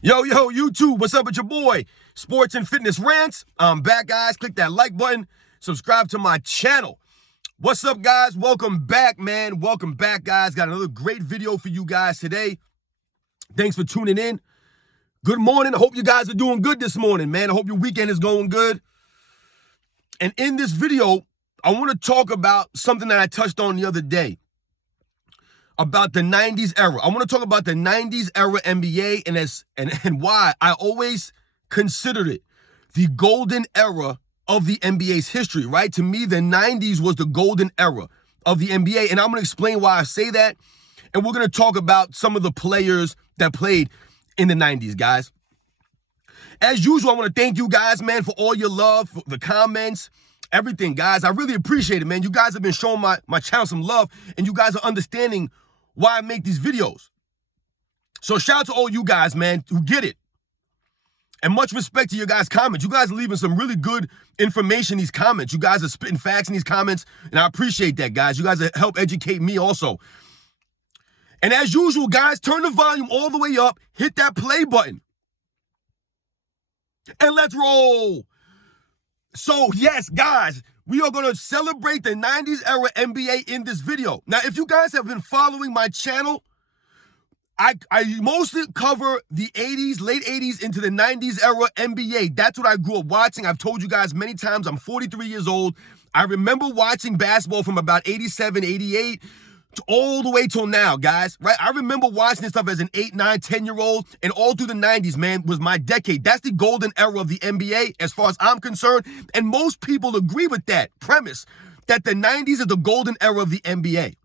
Yo, YouTube, what's up with your boy? Sports and Fitness Rants. I'm back, guys. Click that like button. Subscribe to my channel. What's up, guys? Welcome back, man. Welcome back, guys. Got another great video for you guys today. Thanks for tuning in. Good morning. I hope you guys are doing good this morning, man. I hope your weekend is going good. And in this video, I want to talk about something that I touched on the other day. About the 90s era. I want to talk about the 90s era NBA and why I always considered it the golden era of the NBA's history, right? To me, the 90s was the golden era of the NBA, and I'm going to explain why I say that, and we're going to talk about some of the players that played in the 90s, guys. As usual, I want to thank you guys, man, for all your love, for the comments, everything, guys. I really appreciate it, man. You guys have been showing my channel some love, and you guys are understanding why I make these videos. So shout out to all you guys, man, who get it. And much respect to your guys' comments. You guys are leaving some really good information in these comments. You guys are spitting facts in these comments, and I appreciate that, guys. You guys help educate me also. And as usual, guys, turn the volume all the way up, hit that play button, and let's roll. So, yes, guys, we are going to celebrate the 90s era NBA in this video. Now, if you guys have been following my channel, I mostly cover the 80s, late 80s into the 90s era NBA. That's what I grew up watching. I've told you guys many times, I'm 43 years old. I remember watching basketball from about 87, 88, all the way till now, guys, right? I remember watching this stuff as an 8, 9, 10-year-old, and all through the 90s, man, was my decade. That's the golden era of the NBA as far as I'm concerned, and most people agree with that premise, that the 90s is the golden era of the NBA.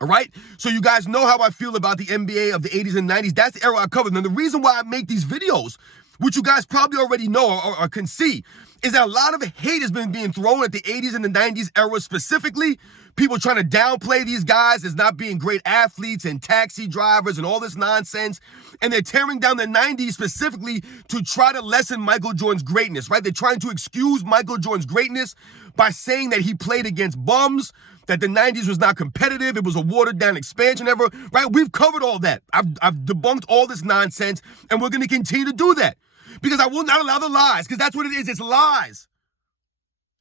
All right? So you guys know how I feel about the NBA of the 80s and 90s. That's the era I covered. And the reason why I make these videos, which you guys probably already know or can see, is that a lot of hate has been being thrown at the 80s and the 90s era specifically. People trying to downplay these guys as not being great athletes and taxi drivers and all this nonsense. And they're tearing down the 90s specifically to try to lessen Michael Jordan's greatness, right? They're trying to excuse Michael Jordan's greatness by saying that he played against bums, that the 90s was not competitive, it was a watered-down expansion ever, right? We've covered all that. I've debunked all this nonsense, and we're going to continue to do that. Because I will not allow the lies, because that's what it is. It's lies.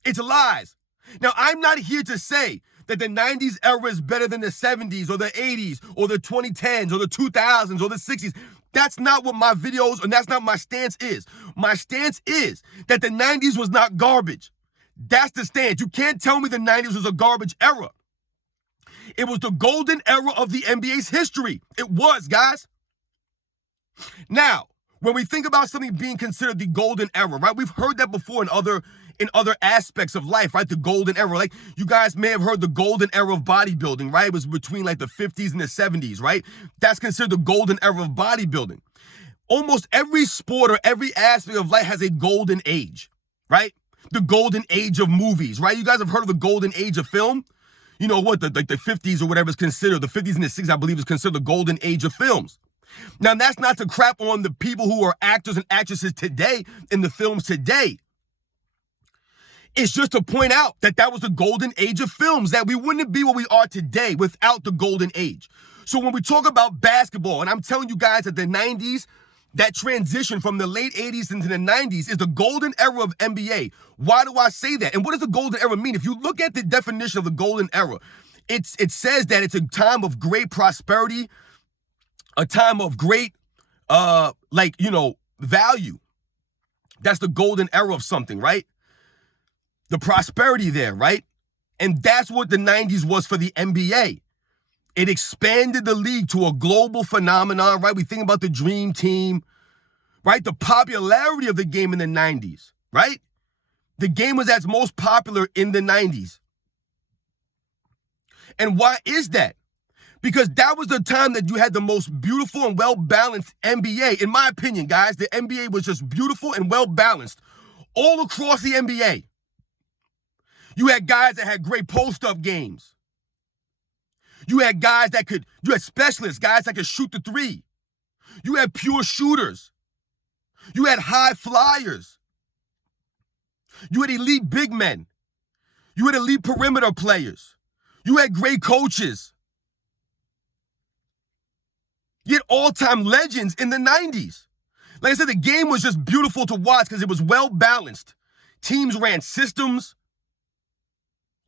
It's lies. Now, I'm not here to say that the 90s era is better than the 70s or the 80s or the 2010s or the 2000s or the 60s. That's not what my videos, and that's not my stance is. My stance is that the 90s was not garbage. That's the stance. You can't tell me the 90s was a garbage era. It was the golden era of the NBA's history. It was, guys. Now, when we think about something being considered the golden era, right? We've heard that before in other aspects of life, right? The golden era. Like, you guys may have heard the golden era of bodybuilding, right? It was between like the 50s and the 70s, right? That's considered the golden era of bodybuilding. Almost every sport or every aspect of life has a golden age, right? The golden age of movies, right? You guys have heard of the golden age of film? You know what, the 50s or whatever is considered, the 50s and the 60s, I believe, is considered the golden age of films. Now, that's not to crap on the people who are actors and actresses today in the films today. It's just to point out that that was the golden age of films, that we wouldn't be where we are today without the golden age. So when we talk about basketball, and I'm telling you guys that the 90s, that transition from the late 80s into the 90s is the golden era of NBA. Why do I say that? And what does the golden era mean? If you look at the definition of the golden era, it says that it's a time of great prosperity, a time of great, value. That's the golden era of something, right? The prosperity there, right? And that's what the 90s was for the NBA. It expanded the league to a global phenomenon, right? We think about the Dream Team, right? The popularity of the game in the 90s, right? The game was at its most popular in the 90s. And why is that? Because that was the time that you had the most beautiful and well-balanced NBA. In my opinion, guys, the NBA was just beautiful and well-balanced all across the NBA. You had guys that had great post-up games. You had guys you had specialists, guys that could shoot the three. You had pure shooters. You had high flyers. You had elite big men. You had elite perimeter players. You had great coaches. You had all-time legends in the 90s. Like I said, the game was just beautiful to watch because it was well-balanced. Teams ran systems.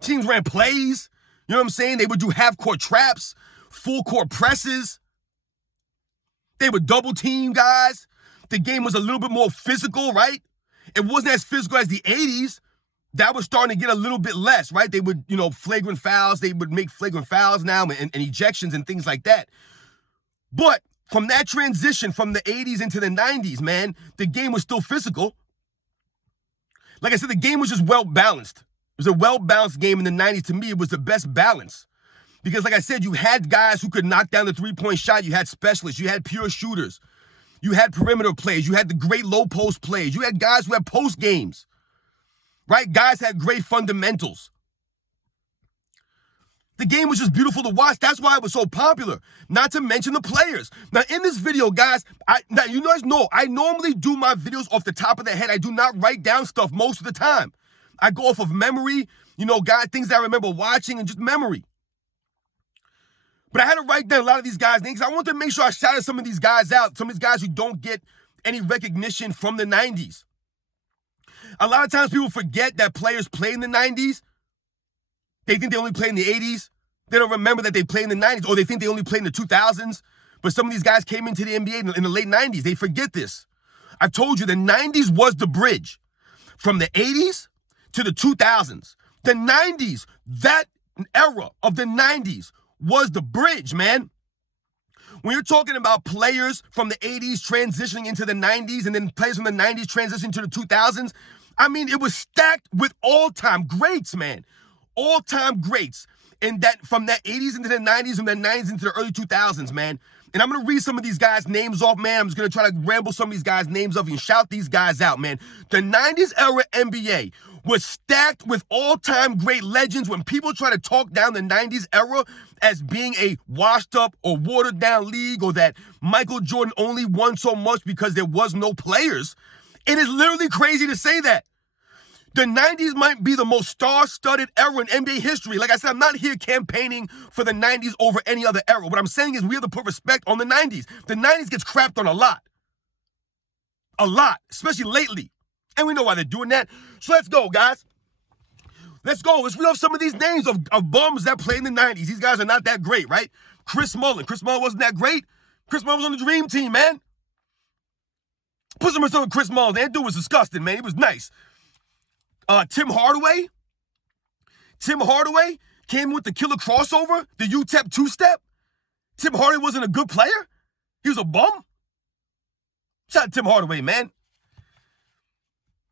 Teams ran plays. You know what I'm saying? They would do half-court traps, full-court presses. They would double-team guys. The game was a little bit more physical, right? It wasn't as physical as the 80s. That was starting to get a little bit less, right? They would, flagrant fouls. They would make flagrant fouls now and ejections and things like that. But from that transition from the 80s into the 90s, man, the game was still physical. Like I said, the game was just well-balanced. It was a well-balanced game in the 90s. To me, it was the best balance. Because like I said, you had guys who could knock down the three-point shot. You had specialists. You had pure shooters. You had perimeter plays. You had the great low-post plays. You had guys who had post games, right? Guys had great fundamentals. The game was just beautiful to watch. That's why it was so popular. Not to mention the players. Now, in this video, guys, you guys know, I normally do my videos off the top of the head. I do not write down stuff most of the time. I go off of memory, guys, things that I remember watching and just memory. But I had to write down a lot of these guys' names. I wanted to make sure I shouted some of these guys out, some of these guys who don't get any recognition from the 90s. A lot of times people forget that players played in the 90s. They think they only played in the 80s. They don't remember that they played in the 90s, or they think they only played in the 2000s. But some of these guys came into the NBA in the late 90s. They forget this. I've told you the 90s was the bridge from the 80s to the 2000s. The 90s, that era of the 90s was the bridge, man. When you're talking about players from the 80s transitioning into the 90s and then players from the 90s transitioning to the 2000s, I mean, it was stacked with all-time greats, man. All-time greats. And that from that 80s into the 90s and the 90s into the early 2000s, man. And I'm going to read some of these guys' names off, man. I'm just going to try to ramble some of these guys' names off and shout these guys out, man. The 90s era NBA was stacked with all-time great legends. When people try to talk down the 90s era as being a washed-up or watered-down league, or that Michael Jordan only won so much because there was no players, it is literally crazy to say that. The 90s might be the most star-studded era in NBA history. Like I said, I'm not here campaigning for the 90s over any other era. What I'm saying is we have to put respect on the 90s. The 90s gets crapped on a lot. A lot, especially lately. And we know why they're doing that. So let's go, guys. Let's go. Let's read off some of these names of bums that played in the 90s. These guys are not that great, right? Chris Mullin. Chris Mullin wasn't that great. Chris Mullin was on the Dream Team, man. Put some respect on Chris Mullin. That dude was disgusting, man. He was nice. Tim Hardaway. Tim Hardaway came with the killer crossover, the UTEP two-step. Tim Hardaway wasn't a good player. He was a bum. Shout out to Tim Hardaway, man.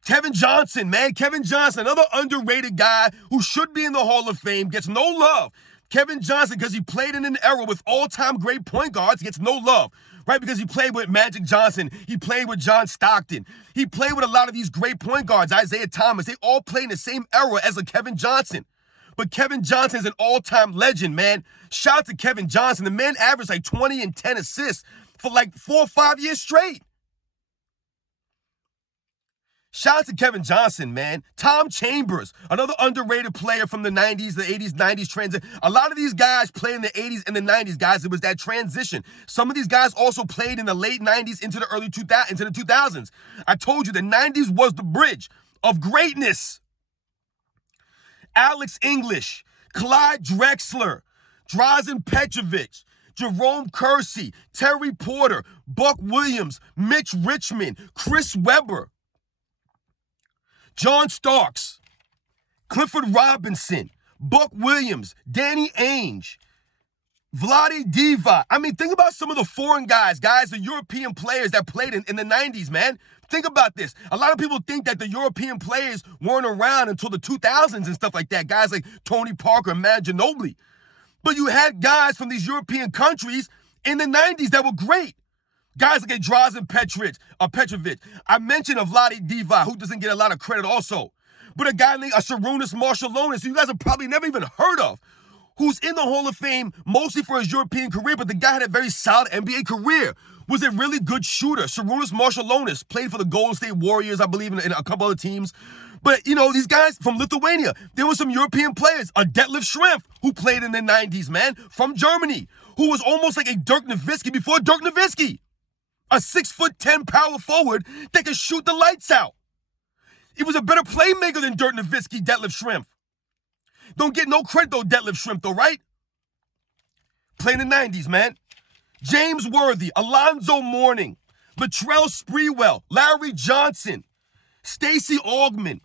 Kevin Johnson, man. Kevin Johnson, another underrated guy who should be in the Hall of Fame, gets no love. Kevin Johnson, because he played in an era with all-time great point guards, gets no love. Right, because he played with Magic Johnson. He played with John Stockton. He played with a lot of these great point guards, Isaiah Thomas. They all played in the same era as a Kevin Johnson. But Kevin Johnson is an all-time legend, man. Shout out to Kevin Johnson. The man averaged like 20 and 10 assists for like 4 or 5 years straight. Shout out to Kevin Johnson, man. Tom Chambers, another underrated player from the 90s, the 80s, 90s transition. A lot of these guys played in the 80s and the 90s, guys. It was that transition. Some of these guys also played in the late 90s into the early 2000s. I told you the 90s was the bridge of greatness. Alex English, Clyde Drexler, Drazen Petrovic, Jerome Kersey, Terry Porter, Buck Williams, Mitch Richmond, Chris Webber, John Starks, Clifford Robinson, Buck Williams, Danny Ainge, Vlade Divac. I mean, think about some of the foreign guys, the European players that played in the 90s, man. Think about this. A lot of people think that the European players weren't around until the 2000s and stuff like that. Guys like Tony Parker and Manu Ginobili. But you had guys from these European countries in the 90s that were great. Guys like Drazen Petrovic. I mentioned Vlade Divac, who doesn't get a lot of credit also. But a guy named Sarunas Marciulionis, who you guys have probably never even heard of, who's in the Hall of Fame mostly for his European career, but the guy had a very solid NBA career. Was a really good shooter. Sarunas Marciulionis played for the Golden State Warriors, I believe, in a couple other teams. But, these guys from Lithuania, there were some European players. A Detlef Schrempf, who played in the 90s, man, from Germany. who was almost like a Dirk Nowitzki before Dirk Nowitzki. A 6'10" power forward that could shoot the lights out. He was a better playmaker than Dirk Nowitzki, Detlef Schrempf. Don't get no credit though, Detlef Schrempf though, right? Playing the 90s, man. James Worthy, Alonzo Mourning, Latrell Sprewell, Larry Johnson, Stacey Augmon.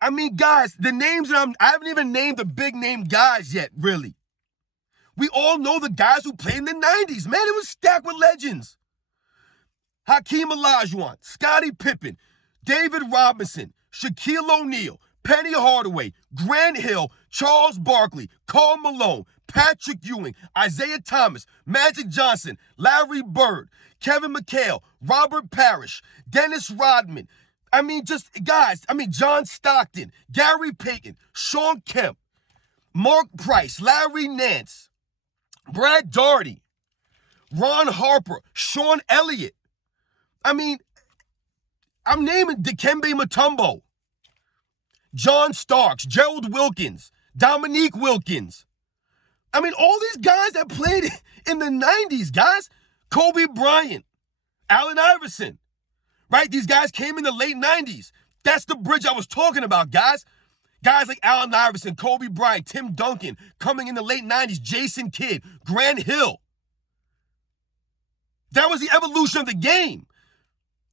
I mean, guys, the names that I haven't even named the big name guys yet, really. We all know the guys who played in the 90s, man. It was stacked with legends. Hakeem Olajuwon, Scottie Pippen, David Robinson, Shaquille O'Neal, Penny Hardaway, Grant Hill, Charles Barkley, Karl Malone, Patrick Ewing, Isaiah Thomas, Magic Johnson, Larry Bird, Kevin McHale, Robert Parrish, Dennis Rodman. I mean, just guys, John Stockton, Gary Payton, Shawn Kemp, Mark Price, Larry Nance, Brad Daugherty, Ron Harper, Sean Elliott. I mean, I'm naming Dikembe Mutombo, John Starks, Gerald Wilkins, Dominique Wilkins. I mean, all these guys that played in the 90s, guys. Kobe Bryant, Allen Iverson, right? These guys came in the late 90s. That's the bridge I was talking about, guys. Guys like Allen Iverson, Kobe Bryant, Tim Duncan, coming in the late 90s, Jason Kidd, Grant Hill. That was the evolution of the game,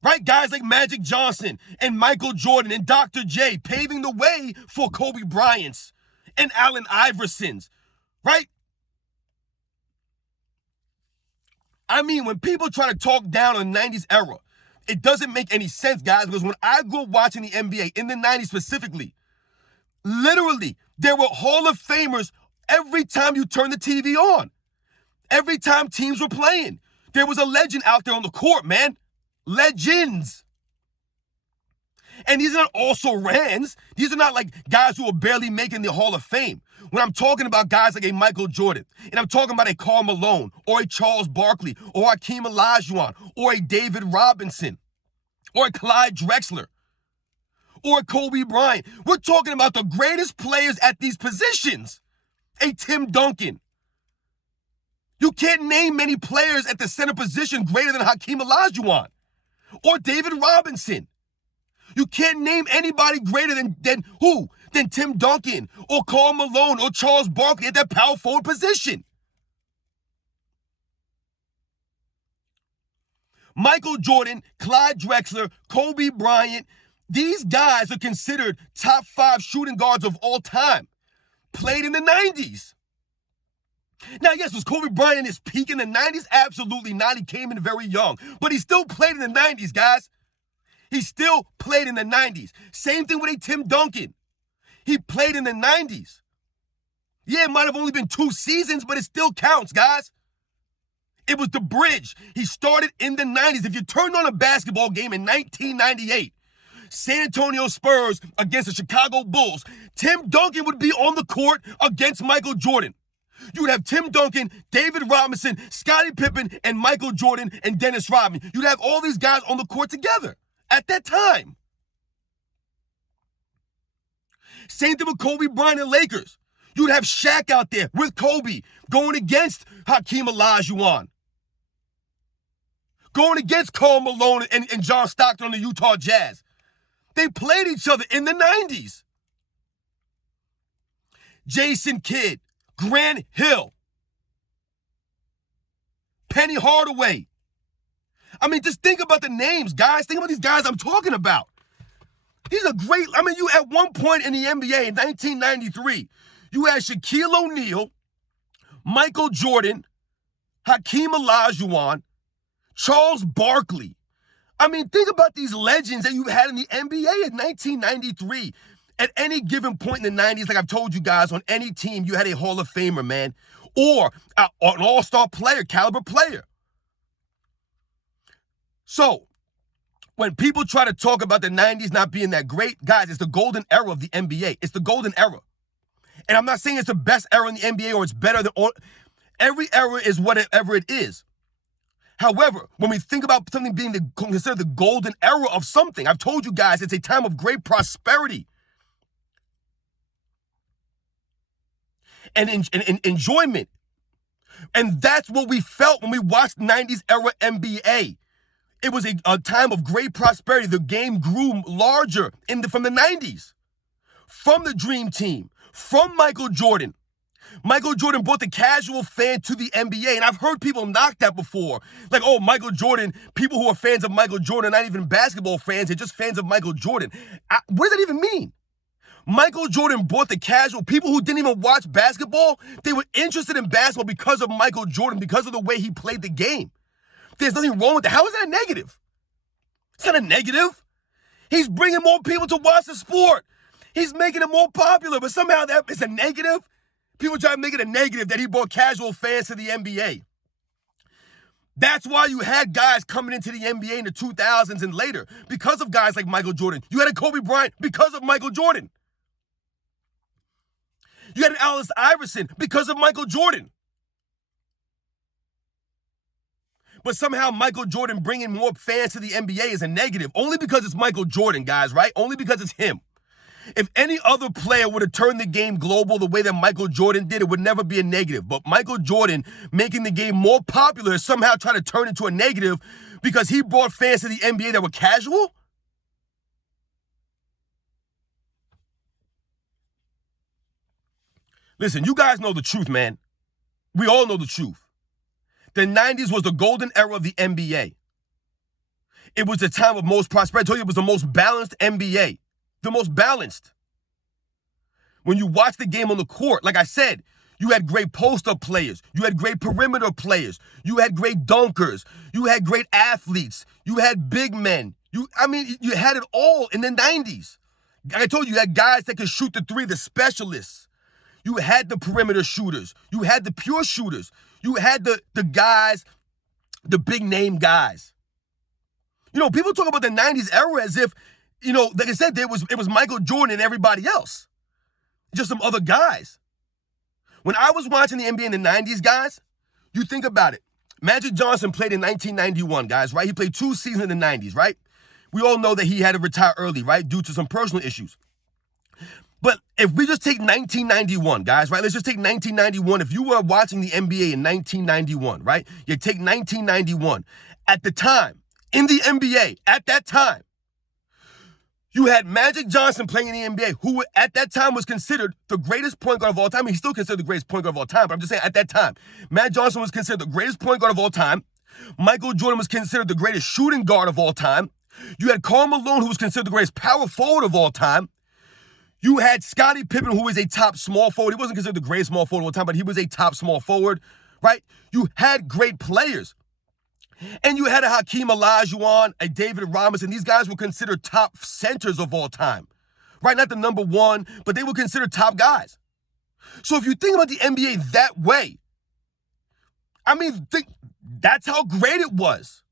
right? Guys like Magic Johnson and Michael Jordan and Dr. J paving the way for Kobe Bryant's and Allen Iverson's, right? I mean, when people try to talk down on the 90s era, it doesn't make any sense, guys, because when I grew up watching the NBA in the 90s specifically, literally, there were Hall of Famers every time you turn the TV on. Every time teams were playing, there was a legend out there on the court, man. Legends. And these are not also rans. These are not like guys who are barely making the Hall of Fame. When I'm talking about guys like a Michael Jordan, and I'm talking about a Karl Malone, or a Charles Barkley, or Hakeem Olajuwon, or a David Robinson, or a Clyde Drexler, or a Kobe Bryant. We're talking about the greatest players at these positions. A Tim Duncan. You can't name many players at the center position greater than Hakeem Olajuwon, or David Robinson. You can't name anybody greater than who? Than Tim Duncan or Karl Malone or Charles Barkley at that power forward position. Michael Jordan, Clyde Drexler, Kobe Bryant, these guys are considered top 5 shooting guards of all time. Played in the 90s. Now, yes, was Kobe Bryant in his peak in the 90s? Absolutely not. He came in very young. But he still played in the 90s, guys. He still played in the 90s. Same thing with a Tim Duncan. He played in the 90s. Yeah, it might have only been 2 seasons, but it still counts, guys. It was the bridge. He started in the 90s. If you turned on a basketball game in 1998, San Antonio Spurs against the Chicago Bulls, Tim Duncan would be on the court against Michael Jordan. You would have Tim Duncan, David Robinson, Scottie Pippen, and Michael Jordan and Dennis Rodman. You'd have all these guys on the court together at that time. Same thing with Kobe Bryant and Lakers. You'd have Shaq out there with Kobe going against Hakeem Olajuwon. Going against Karl Malone and John Stockton on the Utah Jazz. They played each other in the 90s. Jason Kidd, Grant Hill, Penny Hardaway. I mean, just think about the names, guys. Think about these guys I'm talking about. These are great. I mean, you at one point in the NBA in 1993, you had Shaquille O'Neal, Michael Jordan, Hakeem Olajuwon, Charles Barkley. I mean, think about these legends that you had in the NBA in 1993. At any given point in the 90s, like I've told you guys, on any team, you had a Hall of Famer, man, or an all-star player, caliber player. So, when people try to talk about the 90s not being that great, guys, it's the golden era of the NBA. It's the golden era. And I'm not saying it's the best era in the NBA or it's better than all. Every era is whatever it is. However, when we think about something being considered the golden era of something, I've told you guys it's a time of great prosperity and enjoyment. And that's what we felt when we watched 90s era NBA. It was a time of great prosperity. The game grew larger from the 90s, from the Dream Team, from Michael Jordan. Michael Jordan brought the casual fan to the NBA, and I've heard people knock that before. Like, oh, Michael Jordan, people who are fans of Michael Jordan are not even basketball fans, they're just fans of Michael Jordan. What does that even mean? Michael Jordan brought the casual, people who didn't even watch basketball, they were interested in basketball because of Michael Jordan, because of the way he played the game. There's nothing wrong with that. How is that negative? It's not a negative. He's bringing more people to watch the sport. He's making it more popular, but somehow that is a negative. People try to make it a negative that he brought casual fans to the NBA. That's why you had guys coming into the NBA in the 2000s and later because of guys like Michael Jordan. You had a Kobe Bryant because of Michael Jordan. You had an Allen Iverson because of Michael Jordan. But somehow Michael Jordan bringing more fans to the NBA is a negative, only because it's Michael Jordan, guys, right? Only because it's him. If any other player would have turned the game global the way that Michael Jordan did, it would never be a negative. But Michael Jordan making the game more popular somehow tried to turn into a negative because he brought fans to the NBA that were casual? Listen, you guys know the truth, man. We all know the truth. The 90s was the golden era of the NBA. It was the time of most prosperity. I told you it was the most balanced NBA. The most balanced. When you watch the game on the court, like I said, you had great post-up players. You had great perimeter players. You had great dunkers. You had great athletes. You had big men. You had it all in the 90s. Like I told you, you had guys that could shoot the three, the specialists. You had the perimeter shooters. You had the pure shooters. You had the guys, the big name guys. You know, people talk about the 90s era as if, you know, like I said, it was Michael Jordan and everybody else. Just some other guys. When I was watching the NBA in the 90s, guys, you think about it. Magic Johnson played in 1991, guys, right? He played 2 seasons in the 90s, right? We all know that he had to retire early, right? Due to some personal issues. But if we just take 1991, guys, right? Let's just take 1991. If you were watching the NBA in 1991, right? You take 1991. At the time, in the NBA, at that time, you had Magic Johnson playing in the NBA, who at that time was considered the greatest point guard of all time. He's still considered the greatest point guard of all time, but I'm just saying at that time, Magic Johnson was considered the greatest point guard of all time. Michael Jordan was considered the greatest shooting guard of all time. You had Karl Malone, who was considered the greatest power forward of all time. You had Scottie Pippen, who was a top small forward. He wasn't considered the greatest small forward of all time, but he was a top small forward, right? You had great players. And you had a Hakeem Olajuwon, a David Robinson. These guys were considered top centers of all time, right? Not the number one, but they were considered top guys. So if you think about the NBA that way, that's how great it was.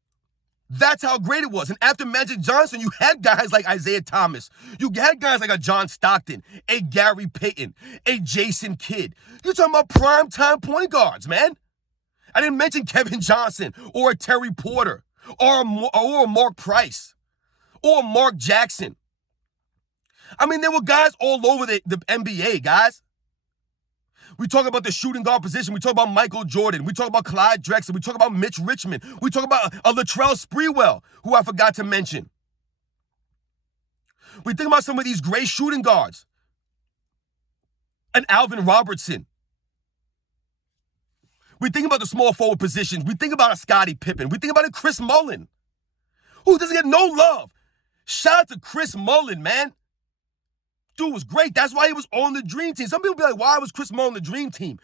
That's how great it was. And after Magic Johnson, you had guys like Isaiah Thomas. You had guys like a John Stockton, a Gary Payton, a Jason Kidd. You're talking about primetime point guards, man. I didn't mention Kevin Johnson or a Terry Porter or a Mark Price or Mark Jackson. There were guys all over the NBA, guys. We talk about the shooting guard position. We talk about Michael Jordan. We talk about Clyde Drexler. We talk about Mitch Richmond. We talk about Latrell Sprewell, who I forgot to mention. We think about some of these great shooting guards. And Alvin Robertson. We think about the small forward positions. We think about a Scottie Pippen. We think about a Chris Mullin, who doesn't get no love. Shout out to Chris Mullin, man. Dude was great. That's why he was on the Dream Team. Some people be like, why was Chris Mullin on the Dream Team?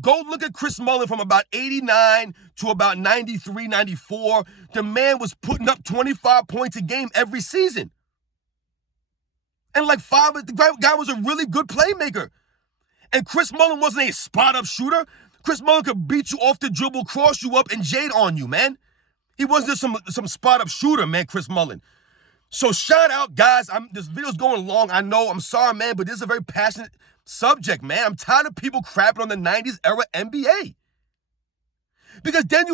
Go look at Chris Mullin from about 89 to about 93, 94. The man was putting up 25 points a game every season. And the guy was a really good playmaker. And Chris Mullin wasn't a spot-up shooter. Chris Mullin could beat you off the dribble, cross you up, and jade on you, man. He wasn't just some spot-up shooter, man, Chris Mullin. So shout out, guys. This video's going long. I know. I'm sorry, man, but this is a very passionate subject, man. I'm tired of people crapping on the 90s era NBA. Because then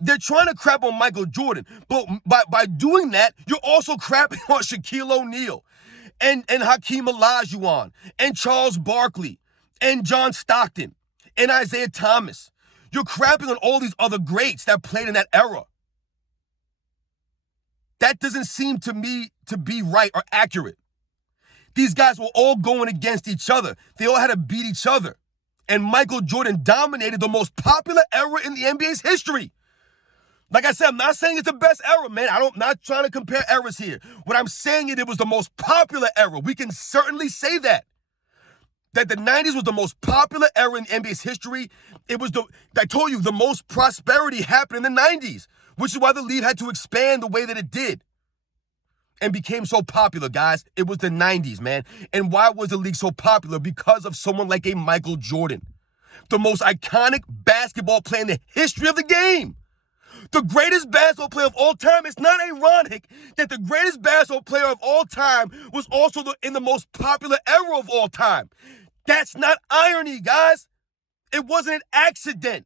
they're trying to crap on Michael Jordan. But by doing that, you're also crapping on Shaquille O'Neal and Hakeem Olajuwon and Charles Barkley and John Stockton and Isaiah Thomas. You're crapping on all these other greats that played in that era. That doesn't seem to me to be right or accurate. These guys were all going against each other. They all had to beat each other. And Michael Jordan dominated the most popular era in the NBA's history. Like I said, I'm not saying it's the best era, man. Not trying to compare eras here. What I'm saying is it was the most popular era. We can certainly say that. That the 90s was the most popular era in NBA's history. I told you, the most prosperity happened in the 90s, which is why the league had to expand the way that it did and became so popular, guys. It was the 90s, man. And why was the league so popular? Because of someone like a Michael Jordan, the most iconic basketball player in the history of the game. The greatest basketball player of all time. It's not ironic that the greatest basketball player of all time was also in the most popular era of all time. That's not irony, guys. It wasn't an accident.